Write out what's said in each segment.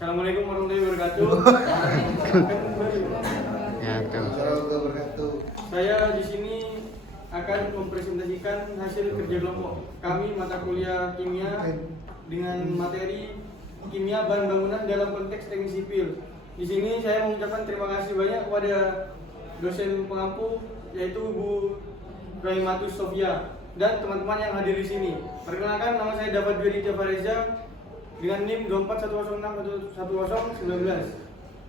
Assalamualaikum warahmatullahi wabarakatuh. Saya di sini akan mempresentasikan hasil kerja kelompok kami mata kuliah kimia dengan materi kimia bahan bangunan dalam konteks teknik sipil. Di sini saya mengucapkan terima kasih banyak kepada dosen pengampu yaitu Bu Rahimatus Sofia dan teman-teman yang hadir di sini. Perkenalkan, nama saya Dapat Dwi Ditya Fareza dengan NIM 241061019.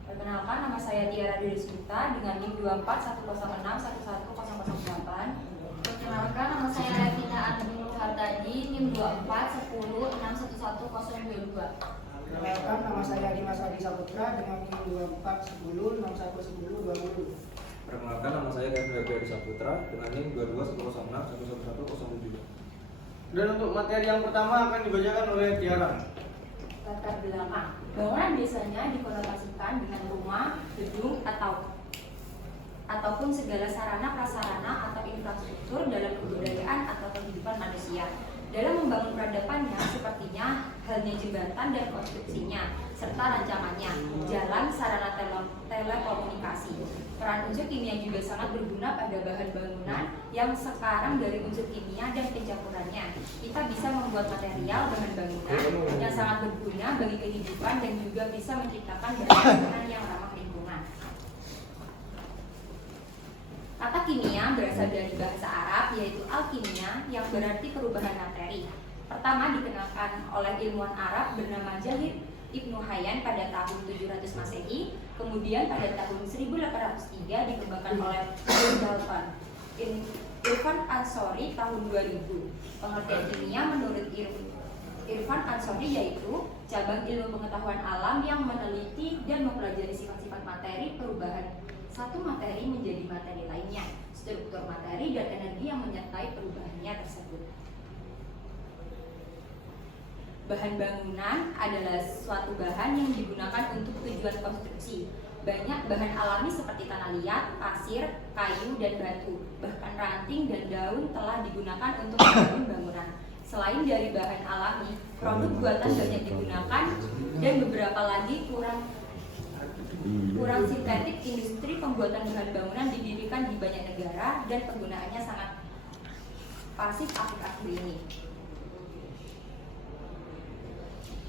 Perkenalkan, nama saya Tiara Dwi Rizkita dengan NIM 24106111008. Perkenalkan, nama saya Levina Andini Hartadi, NIM 241011022. Perkenalkan, nama saya Dimas Adi Saputra dengan NIM 241011020. Perkenalkan, nama saya Kevin Adi Saputra dengan NIM 22106111007. Dan untuk materi yang pertama akan dibacakan oleh Tiara. Latar belakang. Bangunan biasanya dikonotasikan dengan rumah, gedung, ataupun segala sarana prasarana atau infrastruktur dalam kebudayaan atau kehidupan manusia. Dalam membangun peradabannya, sepertinya halnya jembatan dan konstruksinya, serta rancangannya, jalan, sarana telekomunikasi. Peran unsur kimia juga sangat berguna pada bahan bangunan yang sekarang dari unsur kimia dan pencampurannya. Kita bisa membuat material bahan bangunan yang sangat berguna bagi kehidupan dan juga bisa menciptakan bahan bangunan yang ramah lingkungan. Kata kimia berasal dari bahasa Arab yaitu alkimia yang berarti perubahan materi. Pertama dikenalkan oleh ilmuwan Arab bernama Jahid Ibnu Hayyan pada tahun 700 Masehi, kemudian pada tahun 1803 dikembangkan oleh Irfan Ansori tahun 2000. Pengertian kimia menurut Irfan Ansori yaitu cabang ilmu pengetahuan alam yang meneliti dan mempelajari sifat-sifat materi perubahan satu materi menjadi materi lainnya, struktur materi dan energi yang menyertai perubahannya tersebut. Bahan bangunan adalah suatu bahan yang digunakan untuk tujuan konstruksi. Banyak bahan alami seperti tanah liat, pasir, kayu, dan batu. Bahkan ranting dan daun telah digunakan untuk membangun bangunan. Selain dari bahan alami, produk buatan banyak digunakan dan beberapa lagi kurang sintetik. Industri pembuatan bahan bangunan didirikan di banyak negara dan penggunaannya sangat pasif akhir-akhir ini.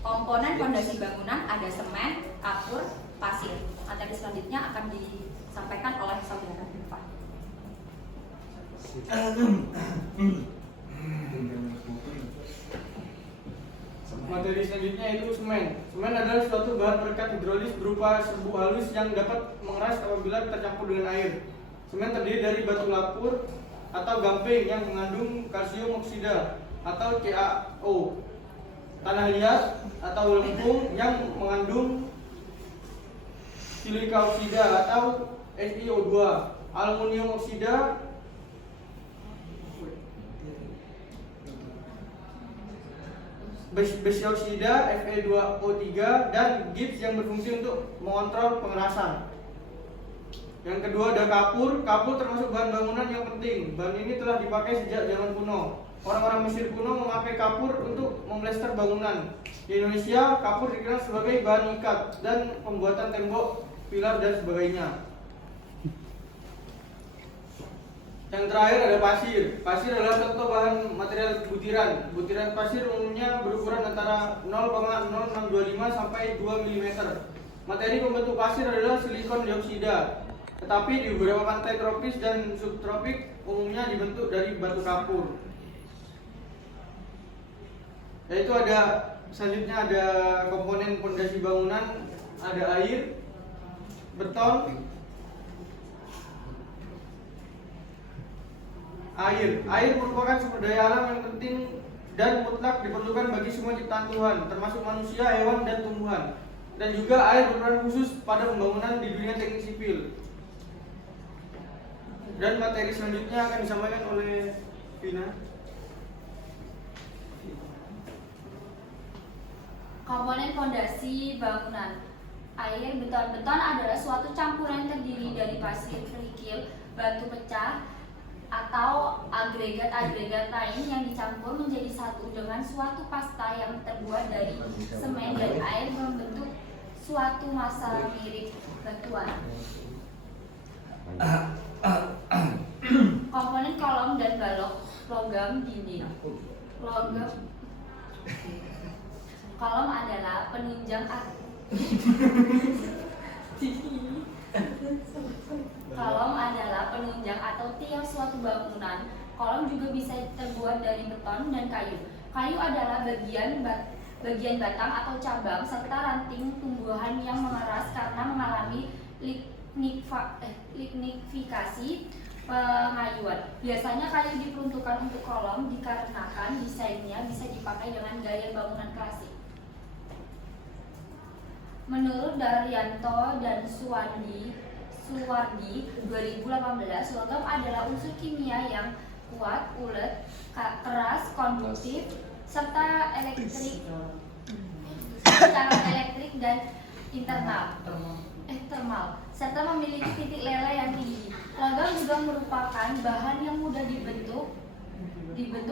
Komponen fondasi bangunan ada semen, kapur, pasir. Materi selanjutnya akan disampaikan oleh saudara Irfan. Materi selanjutnya itu semen. Semen adalah suatu bahan perekat hidrolis berupa serbuk halus yang dapat mengeras apabila tercampur dengan air. Semen terdiri dari batu lapur atau gamping yang mengandung kalsium oksida atau CaO, tanah liat atau lempung yang mengandung silika oksida atau SiO2, aluminium oksida, besi oksida Fe2O3, dan gips yang berfungsi untuk mengontrol pengerasan. Yang kedua ada kapur. Kapur termasuk bahan bangunan yang penting. Bahan ini telah dipakai sejak zaman kuno. Orang-orang Mesir kuno memakai kapur untuk memplester bangunan. Di Indonesia, kapur dikenal sebagai bahan ikat dan pembuatan tembok, pilar, dan sebagainya. Yang terakhir ada pasir. Pasir adalah contoh bahan material butiran. Butiran pasir umumnya berukuran antara 0,0625 sampai 2 mm. Materi pembentuk pasir adalah silikon dioksida. Tetapi di beberapa pantai tropis dan subtropik umumnya dibentuk dari batu kapur. Yaitu selanjutnya ada komponen fondasi bangunan, ada air, beton, Air merupakan sumber daya alam yang penting dan mutlak diperlukan bagi semua ciptaan Tuhan, termasuk manusia, hewan, dan tumbuhan. Dan juga air berperan khusus pada pembangunan di dunia teknik sipil. Dan materi selanjutnya akan disampaikan oleh Vina. Komponen fondasi bangunan. Air beton adalah suatu campuran terdiri dari pasir kerikil, batu pecah, atau agregat-agregat lain yang dicampur menjadi satu dengan suatu pasta yang terbuat dari semen dan air membentuk suatu masa mirip batuan. Komponen kolom dan balok logam dinding. Kolom adalah penunjang Kolom adalah penunjang atau tiang suatu bangunan. Kolom juga bisa terbuat dari beton dan kayu. Kayu adalah bagian batang atau cabang serta ranting tumbuhan yang mengeras karena mengalami lignifikasi pengayuan. Biasanya kayu diperuntukkan untuk kolom dikarenakan desainnya bisa dipakai dengan gaya bangunan klasik. Menurut Daryanto dan Suwardi 2018, logam adalah unsur kimia yang kuat, ulet, keras, konduktif, serta secara elektrik dan termal, serta memiliki titik lele yang tinggi. Logam juga merupakan bahan yang mudah dibentuk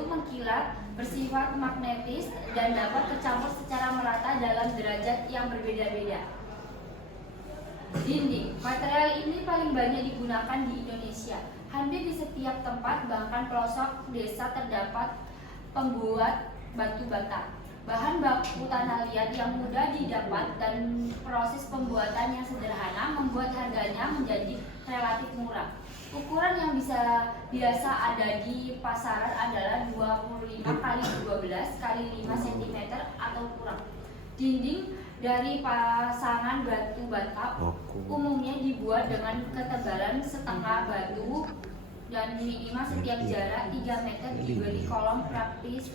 mengkilat, bersifat magnetis, dan dapat tercampur secara merata dalam derajat yang berbeda-beda. Dinding. Material ini paling banyak digunakan di Indonesia. Hampir di setiap tempat, bahkan pelosok desa terdapat pembuat batu bata. Bahan baku tanah liat yang mudah didapat dan proses pembuatan yang sederhana membuat harganya menjadi relatif murah. Ukuran yang biasa ada di pasaran adalah 25 x 12 x 5 cm atau kurang. Dinding dari pasangan batu bata umumnya dibuat dengan ketebalan setengah batu dan minimal setiap jarak 3 meter diberi kolom praktis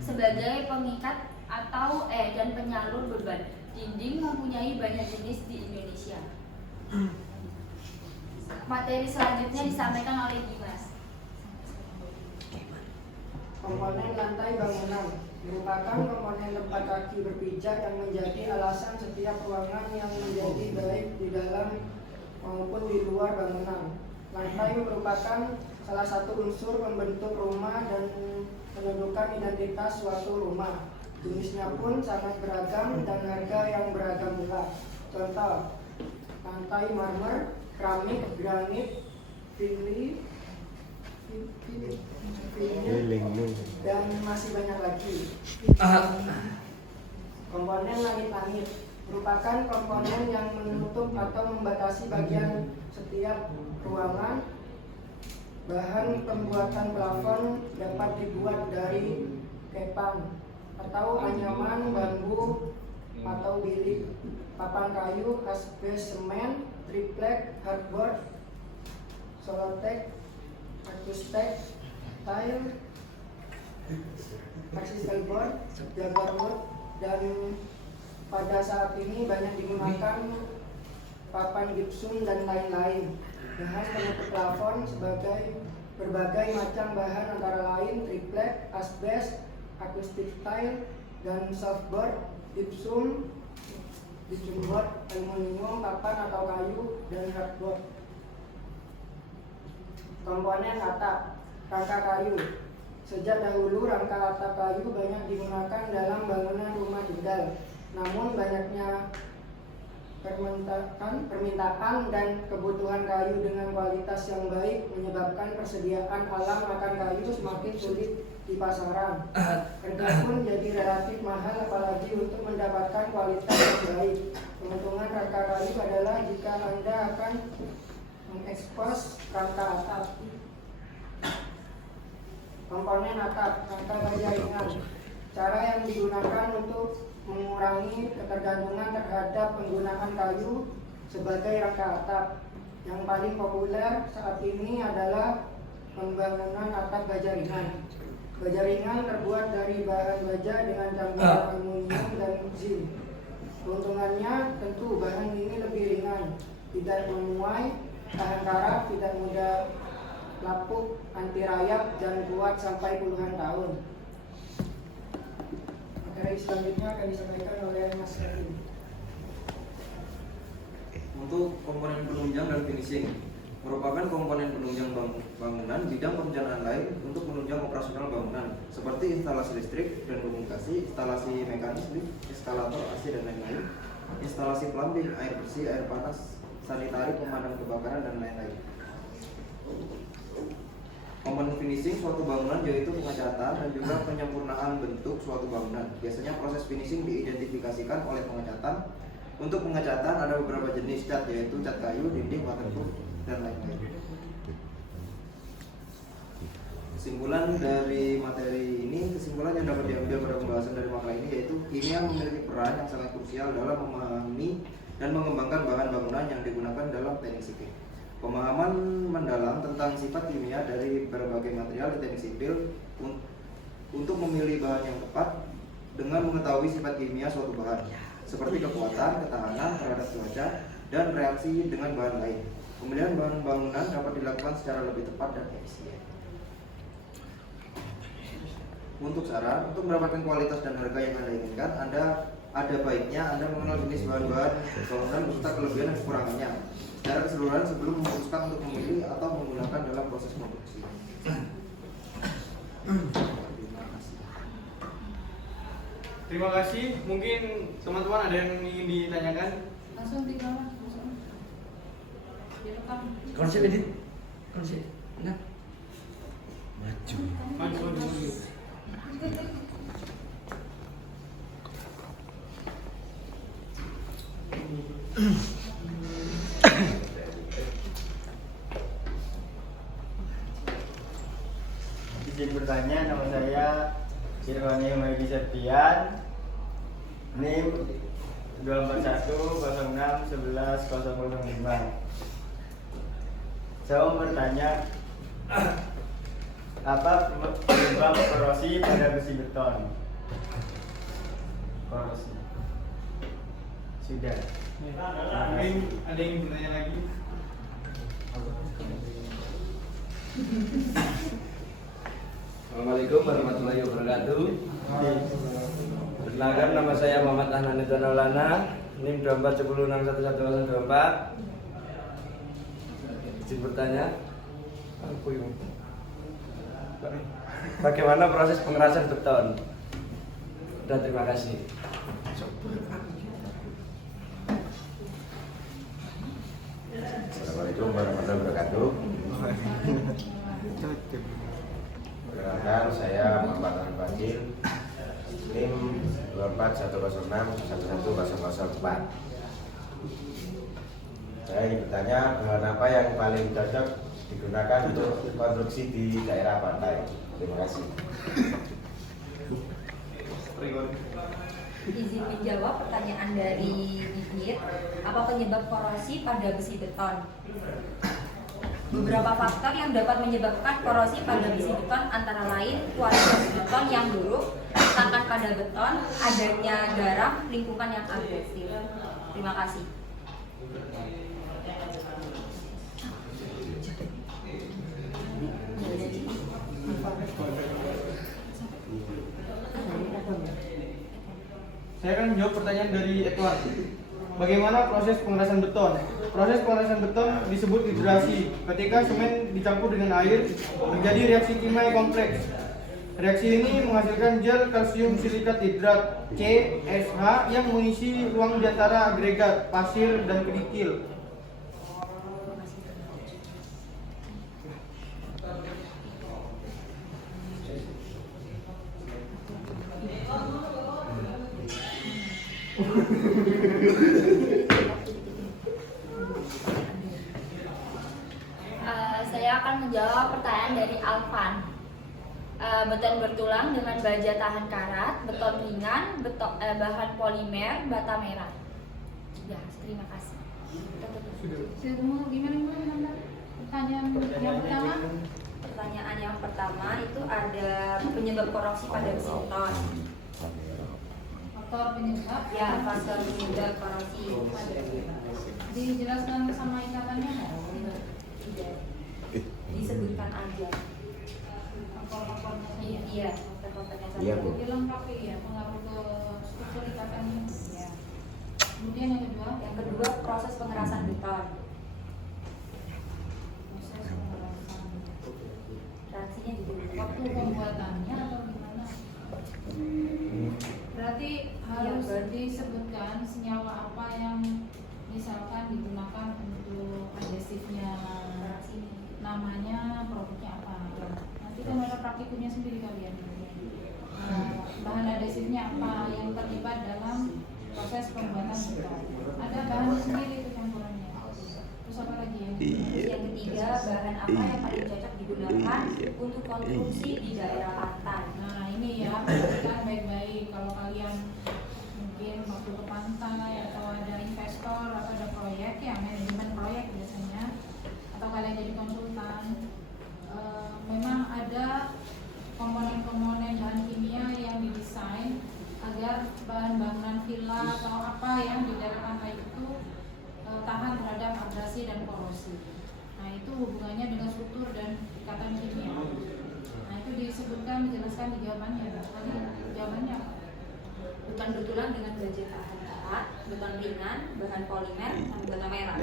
sebagai pengikat atau dan penyalur beban. Dinding mempunyai banyak jenis di Indonesia. Materi selanjutnya disampaikan oleh Dimas. Komponen lantai bangunan merupakan komponen tempat kaki berpijak yang menjadi alasan setiap ruangan yang menjadi baik di dalam maupun di luar bangunan. Lantai merupakan salah satu unsur pembentuk rumah dan menentukan identitas suatu rumah. Jenisnya pun sangat beragam dan harga yang beragam pula. Contoh, lantai marmer, keramik, granit, vinil, dan masih banyak lagi. Komponen langit-langit merupakan komponen yang menutup atau membatasi bagian setiap ruangan. Bahan pembuatan plafon dapat dibuat dari kepang atau anyaman bambu atau bilik, papan kayu, asbes, semen, triplek, hardboard, solotech, acoustic, tile, axial board, jaguar wood, dan pada saat ini banyak digunakan papan gipsum dan lain-lain. Bahan penutup plafon sebagai berbagai macam bahan antara lain triplek, asbes, acoustic tile, dan softboard, gipsum board, aluminium, papan atau kayu, dan hardboard. Komponen atap, rangka kayu. Sejak dahulu rangka atap kayu banyak digunakan dalam bangunan rumah tinggal. Namun banyaknya permintaan dan kebutuhan kayu dengan kualitas yang baik menyebabkan persediaan alam akan kayu semakin sulit di pasaran. Harga pun jadi relatif mahal apalagi untuk mendapatkan kualitas yang baik. Keuntungan rangka kayu adalah jika Anda akan mengekspos rangka atap. Komponen atap, rangka baja ringan. Cara yang digunakan untuk mengurangi ketergantungan terhadap penggunaan kayu sebagai rangka atap. Yang paling populer saat ini adalah pembangunan atap baja ringan. Baja ringan terbuat dari bahan baja dengan campuran aluminium dan zinc. Keuntungannya tentu bahan ini lebih ringan, tidak memuai, tahan karat, tidak mudah lapuk, anti rayap, dan kuat sampai puluhan tahun. Materi selanjutnya akan disampaikan oleh Mas Kevin. Untuk komponen penunjang dan finishing merupakan komponen penunjang bangunan bidang perencanaan lain untuk menunjang operasional bangunan seperti instalasi listrik dan komunikasi, instalasi mekanis lift, eskalator, AC dan lain-lain, instalasi plumbing, air bersih, air panas, sanitari, pemadam kebakaran, dan lain-lain. Komponen finishing suatu bangunan yaitu pengecatan dan juga penyempurnaan bentuk suatu bangunan. Biasanya proses finishing diidentifikasikan oleh pengecatan. Untuk pengecatan ada beberapa jenis cat, yaitu cat kayu, dinding, waterproof, dan lain-lain. Kesimpulan dari materi ini, kesimpulan yang dapat diambil pada pembahasan dari makalah ini yaitu kimia memiliki peran yang sangat krusial dalam memahami dan mengembangkan bahan bangunan yang digunakan dalam teknik sipil. Pemahaman mendalam tentang sifat kimia dari berbagai material di teknik sipil untuk memilih bahan yang tepat dengan mengetahui sifat kimia suatu bahan, seperti kekuatan, ketahanan terhadap cuaca, dan reaksi dengan bahan lain. Pemilihan bahan bangunan dapat dilakukan secara lebih tepat dan efisien. Untuk saran, untuk mendapatkan kualitas dan harga yang Anda inginkan, ada baiknya Anda mengenal jenis bahan-bahan bangunan beserta kelebihan dan kekurangannya secara keseluruhan sebelum memutuskan untuk memilih atau menggunakan dalam proses produksi. Terima kasih. Mungkin teman-teman ada yang ingin ditanyakan? Langsung dibawa, langsung. Direkam. Konsep edit. Konsep. Nah. Maju. Maju. Izin bertanya, nama saya Irwani Humaydi Septian, NIM 241061105. Saya mau bertanya, apa penyebab korosi pada besi beton? Korosi. Sudah. Mungkin ada yang bertanya lagi? Assalamualaikum warahmatullahi wabarakatuh. Perkenalkan, nama saya Muhammad Ahnani Maulana, NIM 241061124. Izin bertanya, bagaimana proses pengerasan beton? Dan terima kasih. Assalamualaikum warahmatullahi wabarakatuh. Perkenalkan, saya Muhammad Al-Fadil, NIM 241061104. Saya ingin bertanya, bahan apa yang paling cocok digunakan untuk konstruksi di daerah pantai? Terima kasih. Izin menjawab pertanyaan dari Bibit, apa penyebab korosi pada besi beton? Beberapa faktor yang dapat menyebabkan korosi pada besi beton antara lain kualitas beton yang buruk, retakan pada beton, adanya garam, lingkungan yang agresif. Terima kasih. Saya akan menjawab pertanyaan dari Edward. Bagaimana proses pengerasan beton? Proses pengerasan beton disebut hidrasi. Ketika semen dicampur dengan air, terjadi reaksi kimia kompleks. Reaksi ini menghasilkan gel kalsium silikat hidrat (CSH) yang mengisi ruang di antara agregat, pasir, dan kerikil. Saya akan menjawab pertanyaan dari Alvan. Beton bertulang dengan baja tahan karat, beton ringan, bahan polimer, bata merah. Ya, terima kasih. Semua gimana? Pertanyaan yang pertama. Pertanyaan yang pertama itu ada penyebab korosi pada besi beton. Faktor penyebab. Ya, faktor penyebab korosi. Dijelaskan sama ikatannya nggak? Tidak. Disebutkan aja. Faktor-faktornya saja. Iya, faktor-faktornya saja. Iya, Bu. Dilengkapi ya pengaruh ke struktur ikatannya. Ya. Kemudian yang kedua. Yang kedua, proses pengerasan beton. Proses pengerasan. Reaksinya juga Waktu pembuatannya atau gimana? Berarti harus Iya, disebutkan senyawa apa yang pembuatan beton. Ada bahan sendiri itu campurannya. Terus apa lagi ya? Terus yang ketiga, bahan apa yang paling cocok digunakan untuk konstruksi di daerah pantai? Nah ini ya, perhatikan baik-baik kalau kalian mungkin waktu ke pantai atau ada investor atau ada proyek ya, manajemen proyek biasanya, atau kalian jadi konsultan, memang ada komponen-komponen bahan kimia yang didesain agar bahan bangunan villa atau apa yang di daerah pantai itu tahan terhadap abrasi dan korosi. Nah itu hubungannya dengan struktur dan ikatan kimia. Nah itu disebutkan, dijelaskan di jawabannya. Tadi jawabannya apa? Beton betulan dengan baja tahan berat, beton ringan, bahan polimer, dan bata merah.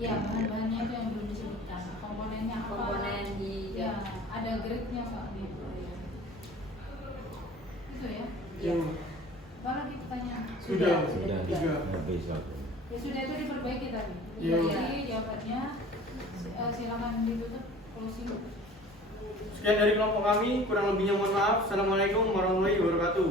Ya bahan-bahannya itu yang belum disebutkan. Komponennya apa? Komponen di Ya ada grade-nya Pak gitu. Itu ya. Iya. Apa lagi pertanyaan? Sudah. Tiga. Besok. Ya sudah itu diperbaiki tadi. Iya. Jadi jawabannya silakan ditutup closing. Sekian dari kelompok kami, kurang lebihnya mohon maaf. Assalamualaikum warahmatullahi wabarakatuh.